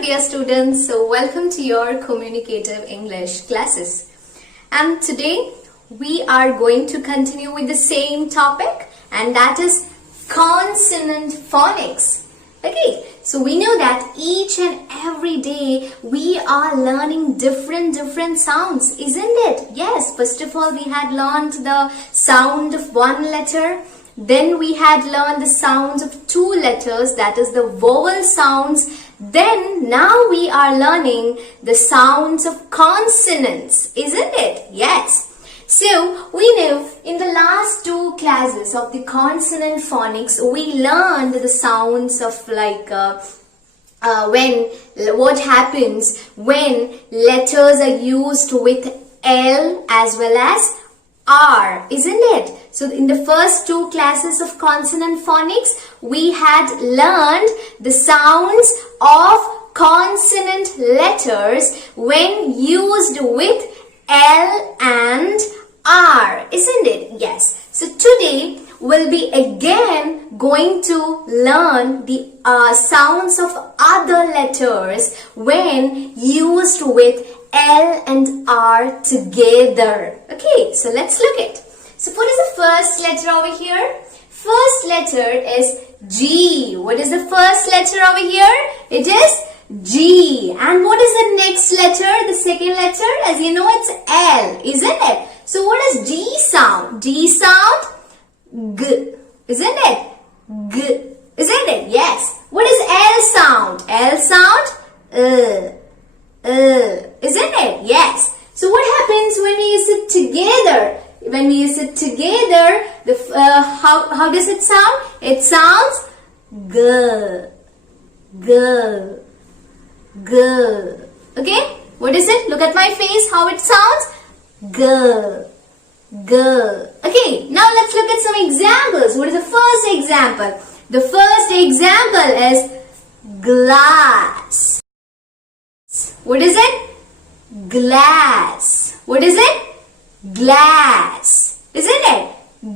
Hello dear students, so welcome to your communicative English classes. And today we are going to continue with the same topic, and that is consonant phonics. Okay, so we know that each and every day we are learning different sounds, isn't it? Yes, first of all we had learned the sound of one letter. Then we had learned the sounds of two letters, that is the vowel sounds. Then now we are learning the sounds of consonants, isn't it? Yes. So we know in the last two classes of the consonant phonics, we learned the sounds of what happens when letters are used with L as well as R, isn't it? So in the first two classes of consonant phonics, we had learned the sounds of consonant letters when used with L and R, isn't it? Yes. So today we'll be again going to learn the sounds of other letters when used with L and R together. Okay, so let's look at. So what is the first letter over here? First letter is G. What is the first letter over here? It is G. And what is the next letter? The second letter, as you know, it's L, isn't it? So what is G sound? G sound? G. Isn't it? G. Isn't it? Yes. What is L sound? L sound? Isn't it? Yes. So what happens when we use it together? When we use it together, how does it sound? It sounds G. G. G. Okay? What is it? Look at my face, how it sounds? G. G. Okay, now let's look at some examples. What is the first example? The first example is glass. What is it? Glass. What is it? Glass. Isn't it?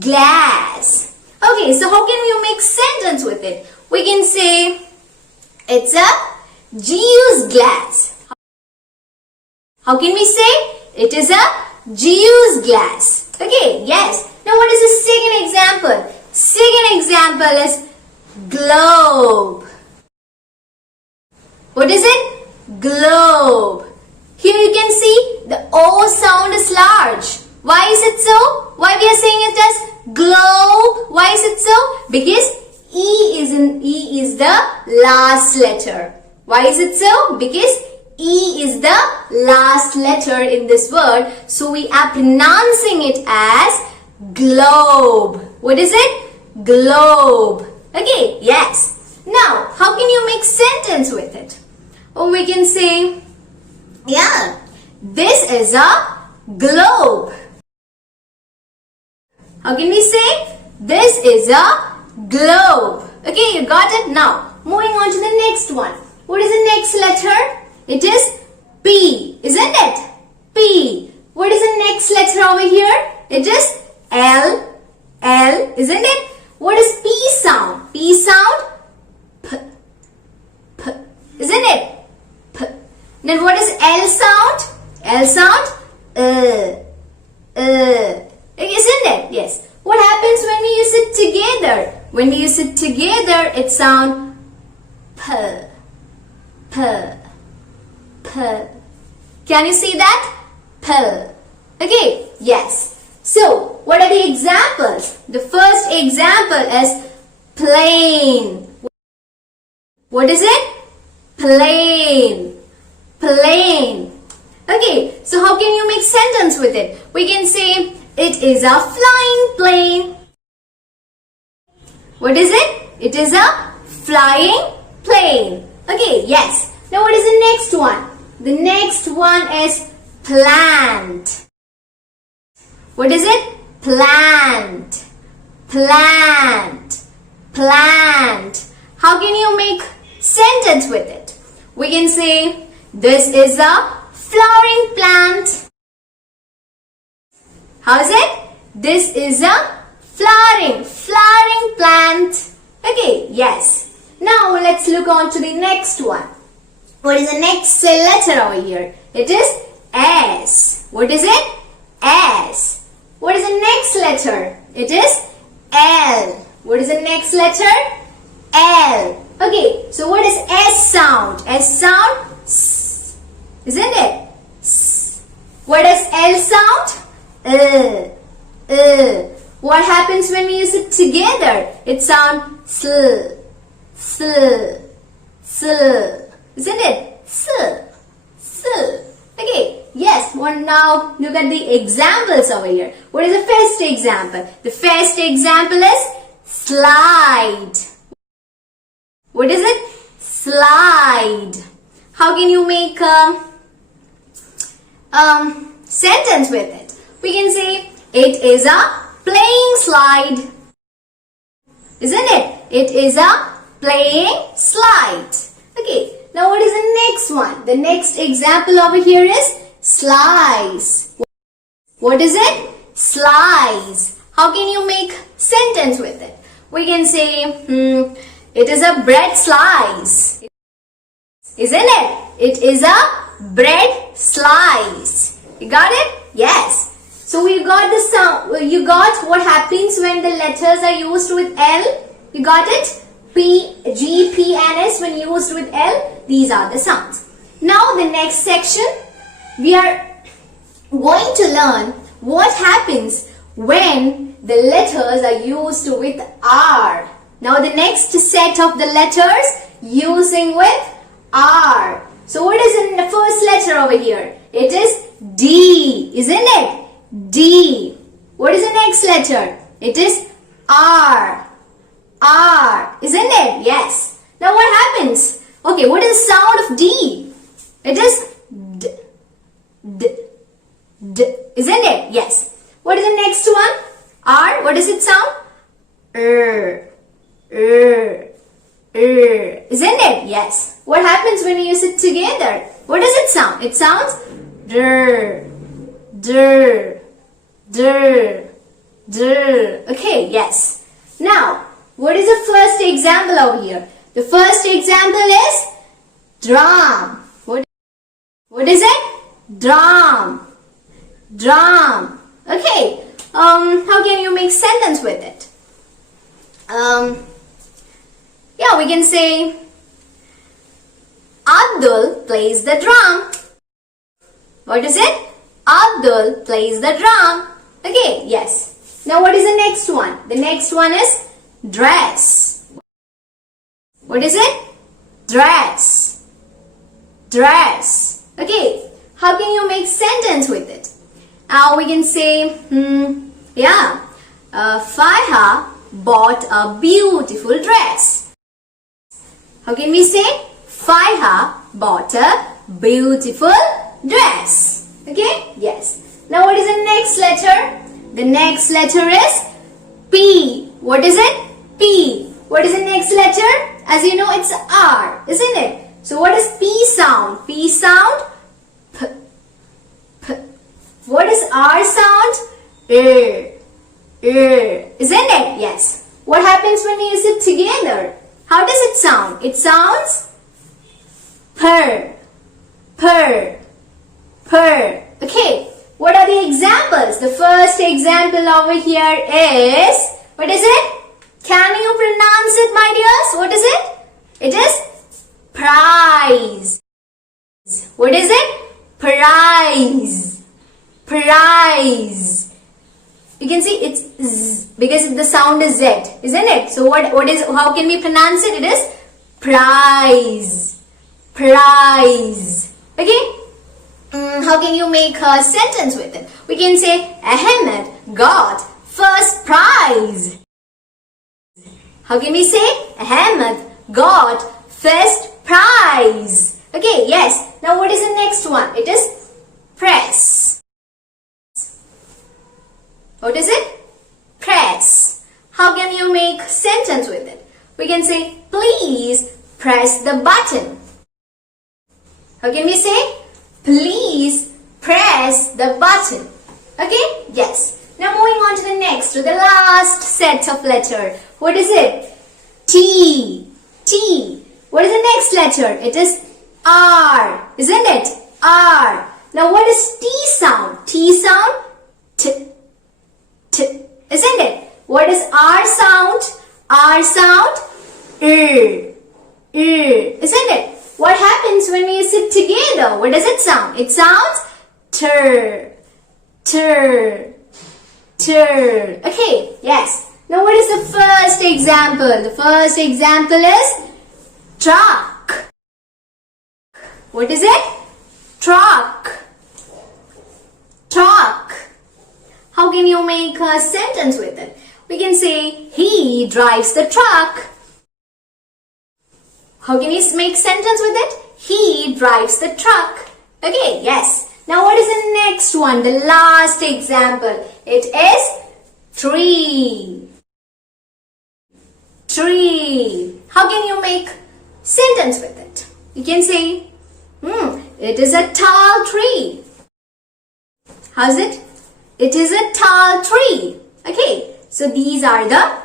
Glass. Okay, so how can we make sentence with it? We can say it's a juice glass. How can we say? It is a juice glass. Okay, yes. Now what is the second example? Second example is globe. What is it? Globe. Here you can see the O sound is large. Why is it so? Why we are saying it as globe? Why is it so? Because E is the last letter. Why is it so? Because E is the last letter in this word. So we are pronouncing it as globe. What is it? Globe. Okay, yes. Now, how can you make sentence with it? Or we can say, yeah, this is a globe. How can we say? This is a globe. Okay, you got it? Now, moving on to the next one. What is the next letter? It is P, isn't it? P. What is the next letter over here? It is L. L, isn't it? What is P sound? P sound? P. P. Isn't it? P. Then what is L sound? L sound? Isn't it? Yes. What happens when we use it together? When we use it together, it sounds P. P. P. Can you see that? P. Okay, yes. So, what are the examples? The first example is plane. What is it? Plane. Plane. Okay, so how can you make sentence with it? We can say, it is a flying plane. What is it? It is a flying plane. Okay, yes. Now what is the next one? The next one is plant. What is it? Plant. Plant. Plant. How can you make sentence with it? We can say, this is a flowering plant. How is it? This is a flowering plant. Okay, yes. Now let's look on to the next one. What is the next letter over here? It is S. What is it? S. What is the next letter? It is L. What is the next letter? L. Okay, so what is S sound? S sound? S. Isn't it? S. What does L sound? What happens when we use it together? It sounds sl, sl, sl. Isn't it? Sl, sl. Okay, yes. Now look at the examples over here. What is the first example? The first example is slide. What is it? Slide. How can you make a sentence with it? We can say it is a playing slide. Isn't it? It is a playing slide. Okay. Now what is the next one? The next example over here is slice. What is it? Slice. How can you make sentence with it? We can say it is a bread slice. Isn't it? It is a bread slice. You got it? Yes. So we got the sound. You got what happens when the letters are used with L. You got it? P, G, P and S when used with L. These are the sounds. Now the next section, we are going to learn what happens when the letters are used with R. Now the next set of the letters using with R. So what is in the first letter over here? It is D, isn't it? D. What is the next letter? It is R. R, isn't it? Yes. Now what happens? Okay, what is the sound of D? It is D. D. D. Isn't it? Yes. What is the next one? R. What does it sound? R. R. R. Isn't it? Yes. What happens when you use it together? What does it sound? It sounds dr. Dr. Dr. Dr. Okay, yes. Now, what is the first example over here? The first example is drum. What is it? Drum. Drum. Okay. How can you make sentence with it? Yeah, we can say Abdul plays the drum. What is it? Abdul plays the drum. Okay, yes. Now what is the next one? The next one is dress. What is it? Dress. Dress. Okay. How can you make sentence with it? We can say, Faha bought a beautiful dress. How can we say? Faha bought a beautiful dress. Okay? Yes. Now what is the next letter? The next letter is P. What is it? P. What is the next letter? As you know, it's R, isn't it? So what is P sound? P sound? P. P. What is R sound? Isn't it? Yes. What happens when you use it together? How does it sound? It sounds purr, purr, purr. Okay. What are the examples? The first example over here is, what is it? Can you pronounce it, my dears? What is it? It is prize. What is it? Prize. Prize. You can see it's Z because the sound is Z, isn't it? So how can we pronounce it? It is prize. Prize. Okay? How can you make a sentence with it? We can say Ahmed got first prize. How can we say Ahmed got first prize? Okay, yes. Now what is the next one? It is press. What is it? Press. How can you make sentence with it? We can say please press the button. How can we say? Please press the button. Okay? Yes. Now moving on to the next, to the last set of letter. What is it? T. T. What is the next letter? It is R, isn't it? R. Now what is T sound? T sound? T. T. Isn't it? What is R sound? R sound? R. Isn't it? What happens when we sit together? What does it sound? It sounds tur. Tur. Tur. Okay, yes. Now what is the first example? The first example is truck. What is it? Truck. Truck. How can you make a sentence with it? We can say, he drives the truck. How can you make sentence with it? He drives the truck. Okay, yes. Now what is the next one? The last example. It is tree. Tree. How can you make sentence with it? You can say, it is a tall tree. How's it? It is a tall tree. Okay, so these are the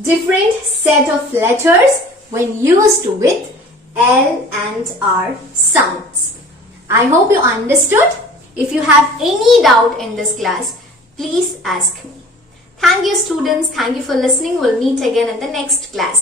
different set of letters when used with L and R sounds. I hope you understood. If you have any doubt in this class, please ask me. Thank you students. Thank you for listening. We'll meet again in the next class.